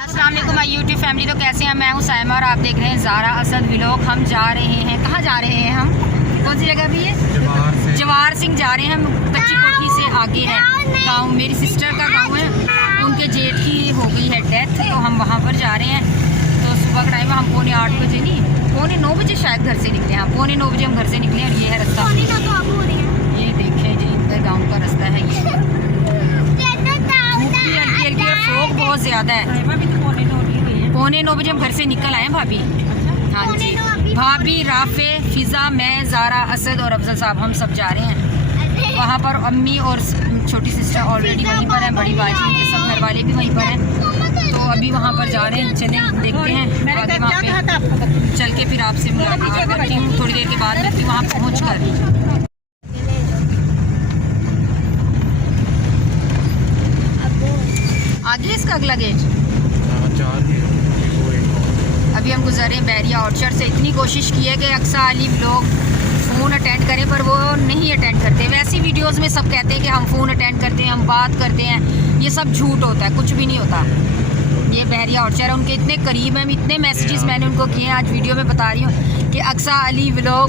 अस्सलाम वालेकुम my YouTube family. तो कैसे हैं? मैं हूं साइमा और आप देख रहे हैं ज़ारा असद व्लॉग। हम जा रहे हैं, कहाँ जा रहे हैं हम? कौन सी जगह भी है? जवार सिंह जा रहे हैं हम। कच्ची कोठी से आगे है गांव, मेरी सिस्टर का गांव है। उनके जेठ की हो गई है डेथ, तो हम वहाँ पर जा रहे हैं। तो सुबह का टाइम है, हम 8:45 बजे नहीं 9:45 बजे शायद घर से निकले हैं। 9:45 बजे हम घर से निकले और ये है रास्ता। ये देखें जी, इनका गाँव का रास्ता है ये। फोग बहुत ज़्यादा है। 8:45 बजे हम घर से निकल आए हैं भाभी। हाँ जी, भाभी, राफे, फिज़ा, मैं, ज़ारा, असद और अफजल साहब, हम सब जा रहे हैं वहाँ पर। अम्मी और छोटी सिस्टर ऑलरेडी वहीं पर हैं, बड़ी बाजी के सब घर वाले भी वहीं पर हैं। तो अभी वहाँ पर जा रहे हैं, चले देखते हैं आगे वहाँ पे चल के फिर आपसे मुलाकात करती हूँ। थोड़ी देर के बाद मिलती हूँ वहाँ पहुँच कर। आगे इसका अगला गेट अभी हम गुजरे हैं बैरिया ऑर्चर्ड से। इतनी कोशिश की है कि Aqsa Ali vlog phone attend करें, पर वो नहीं अटेंड करते। वैसी वीडियोस में सब कहते हैं कि हम फ़ोन अटेंड करते हैं, हम बात करते हैं। ये सब झूठ होता है, कुछ भी नहीं होता। ये बैरिया ऑर्चर्ड है, उनके इतने करीब हैं। इतने मैसेजेस मैंने उनको किए हैं, आज वीडियो में बता रही हूँ कि अक्सा अली व्लॉग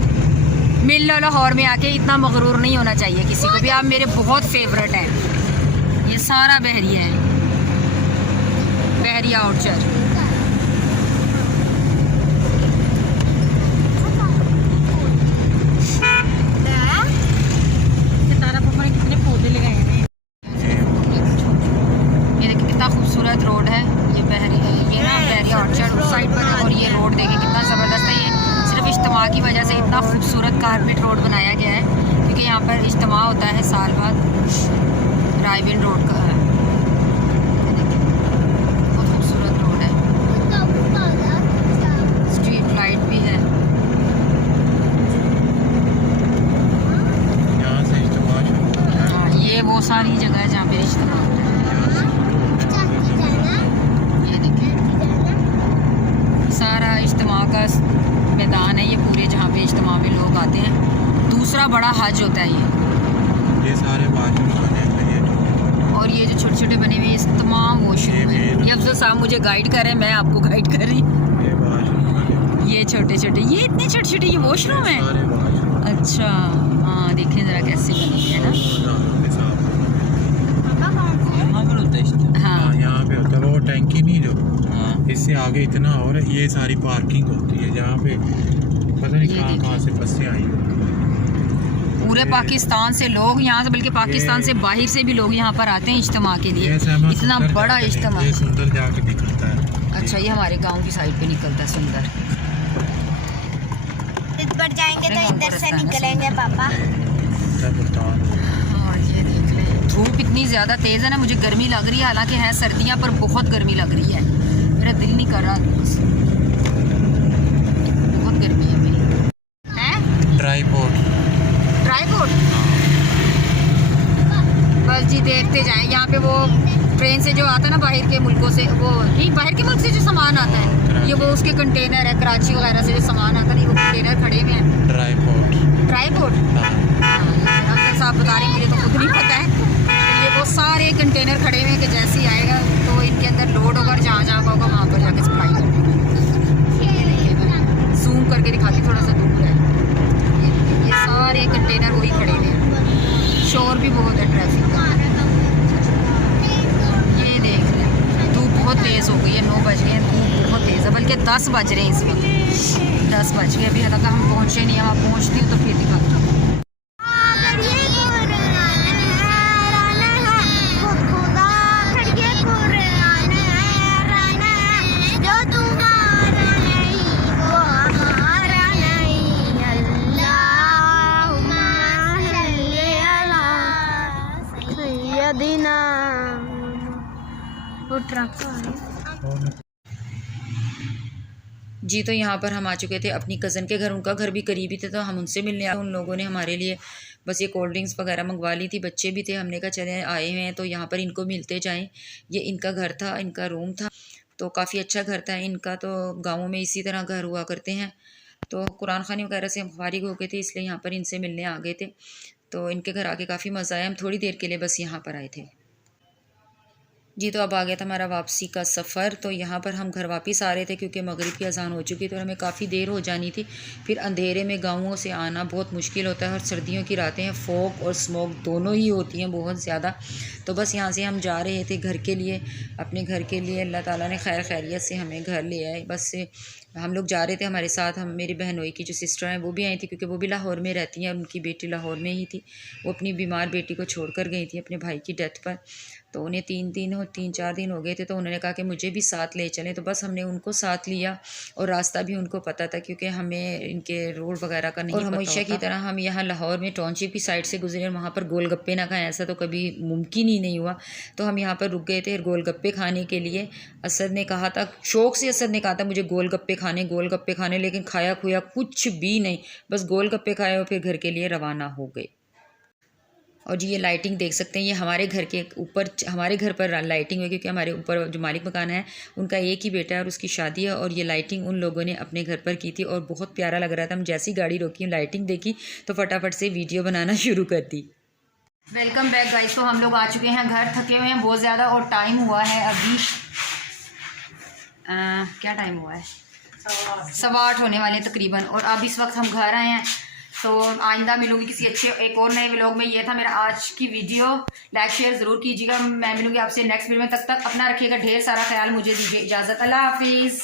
मिल लो लाहौर में आके। इतना मगरूर नहीं होना चाहिए किसी को भी। आप मेरे बहुत फेवरेट हैं। ये सारा बहरिया है, बहरिया ऑर्चर्ड। खूबसूरत रोड है ये बहरिया ऑर्चर्ड उस साइड पर है। और ये रोड देखें कितना ज़बरदस्त है। ये सिर्फ इज्तिमा की वजह से इतना खूबसूरत कारपेट रोड बनाया गया है, क्योंकि यहाँ पर इज्तिमा होता है साल बाद। रायविन रोड का है, बहुत खूबसूरत रोड है। स्ट्रीट लाइट भी है। हाँ, ये वो सारी जगह है जहाँ पे इज्तिमा होता है। सारा इज्तिमा का मैदान है ये पूरे, जहाँ पे इज्तिमा में लोग आते हैं। दूसरा बड़ा हज होता है ये सारे बाथरूम बने हैं। और ये जो छोटे छोटे बने हुए ये तमाम वॉशरूम है। ये अफजल साहब मुझे गाइड कर रहे हैं, मैं आपको गाइड कर रही हूँ। ये छोटे छोटे, ये इतने छोटे छोटे ये वॉशरूम है। अच्छा हाँ, देखें ज़रा कैसे बनी है ना। हाँ, यहाँ पे होता है वो टैंकी नहीं जो, इससे आगे इतना और ये सारी पार्किंग होती है जहाँ पे पता नहीं कहाँ से बसें आई। पूरे पाकिस्तान से लोग यहाँ से, बल्कि पाकिस्तान से बाहर से भी लोग यहाँ पर आते हैं इज्तिमा के लिए। इतना बड़ा इज्तिमा सुंदर जाके निकलता है। अच्छा, ये हमारे गांव की साइड पे निकलता है सुंदर। इधर जाएंगे तो इधर से निकलेंगे पापा। और ये देख ले, धूप इतनी ज़्यादा तेज़ है ना, मुझे गर्मी लग रही है। हालांकि है सर्दियाँ, पर बहुत गर्मी लग रही है। मेरा दिल नहीं कर रहा, बहुत गर्मी है मेरी। है ट्राईपोर्ट बस जी, देखते जाएं। यहाँ पे वो ट्रेन से जो आता है ना बाहर के मुल्कों से, वो नहीं बाहर के मुल्क से जो सामान आता है, ये वो उसके कंटेनर है। कराची वगैरह से जो सामान आता है, वो कंटेनर खड़े हुए हैं। ट्राईपोर्ट अफजल साहब बता रहे हैं, मुझे तो खुद नहीं पता है। तो ये वो सारे कंटेनर खड़े हुए हैं कि जैसे ही आएगा तो इनके अंदर लोड होगा और जहाँ जहाँ होगा वहाँ पर जाकर सप्लाई कर देंगे। जूम करके दिखाती, थोड़ा सा दूर है। ये सारे कंटेनर वही खड़े हुए हैं। शोर भी बहुत है ट्रैफिक का। ये देख रहे, धूप बहुत तेज़ हो गई है। 9 बज गए हैं, धूप बहुत तेज़ है। बल्कि 10 बज रहे हैं इस वक्त। 10 बज गए अभी, हालांकि हम पहुँचे नहीं। वहाँ पहुँचती हूँ तो फिर दिखाती हूँ। जी, तो यहाँ पर हम आ चुके थे अपनी कज़न के घर। उनका घर भी करीबी थे, तो हम उनसे मिलने आए। उन लोगों ने हमारे लिए बस ये कोल्ड ड्रिंक्स वगैरह मंगवा ली थी। बच्चे भी थे, हमने कहा चले आए हुए हैं तो यहाँ पर इनको मिलते जाएं। ये इनका घर था, इनका रूम था, तो काफ़ी अच्छा घर था इनका। तो गाँवों में इसी तरह घर हुआ करते हैं। तो कुरान खानी वगैरह से हम फारिग हो गए थे, इसलिए यहाँ पर इनसे मिलने आ गए थे। तो इनके घर आके काफ़ी मज़ा आया। हम थोड़ी देर के लिए बस यहाँ पर आए थे। जी तो अब आ गया था हमारा वापसी का सफ़र। तो यहाँ पर हम घर वापस आ रहे थे क्योंकि मगरिब की अजान हो चुकी थी और हमें काफ़ी देर हो जानी थी। फिर अंधेरे में गाँवों से आना बहुत मुश्किल होता है और सर्दियों की रातें हैं, फॉग और स्मोक दोनों ही होती हैं बहुत ज़्यादा। तो बस यहाँ से हम जा रहे थे घर के लिए, अपने घर के लिए। अल्लाह ताला ने खैर खैरियत से हमें घर ले आए। बस हम लोग जा रहे थे, हमारे साथ हम मेरी बहनोई की जो सिस्टर हैं वो भी आई थी क्योंकि वो भी लाहौर में रहती हैं, उनकी बेटी लाहौर में ही थी। वो अपनी बीमार बेटी को छोड़कर गई थी अपने भाई की डेथ पर। तो उन्हें 3-4 दिन हो गए थे, तो उन्होंने कहा कि मुझे भी साथ ले चलें। तो बस हमने उनको साथ लिया और रास्ता भी उनको पता था क्योंकि हमें इनके रोड वगैरह का नहीं पता होता। हमेशा की तरह हम यहाँ लाहौर में टाउनशिप की साइड से गुजरे, वहाँ पर गोलगप्पे ना खाएं ऐसा तो कभी मुमकिन ही नहीं हुआ। तो हम यहाँ पर रुक गए थे गोलगप्पे खाने के लिए। असद ने कहा था, शौक़ से असद ने कहा था मुझे गोलगप्पे खाने, लेकिन खाया खुया कुछ भी नहीं, बस गोलगप्पे खाए और फिर घर के लिए रवाना हो गए। और जी ये लाइटिंग देख सकते हैं, ये हमारे घर के ऊपर, हमारे घर पर लाइटिंग हुई क्योंकि हमारे ऊपर जो मालिक मकान है उनका एक ही बेटा है और उसकी शादी है। और ये लाइटिंग उन लोगों ने अपने घर पर की थी और बहुत प्यारा लग रहा था। हम जैसी गाड़ी रोकी, लाइटिंग देखी तो फटाफट से वीडियो बनाना शुरू कर दी। Welcome back guys. तो हम लोग आ चुके हैं घर, थके हुए हैं बहुत ज़्यादा और टाइम हुआ है अभी क्या टाइम हुआ है 8:15 होने वाले तकरीबन। और अब इस वक्त हम घर आए हैं। तो आइंदा मिलूंगी किसी अच्छे एक और नए व्लॉग में। ये था मेरा आज की वीडियो, लाइक शेयर ज़रूर कीजिएगा। मैं मिलूंगी आपसे नेक्स्ट वीडियो में, तब तक अपना रखिएगा ढेर सारा ख्याल। मुझे दीजिए इजाज़त, अल्लाह हाफिज़।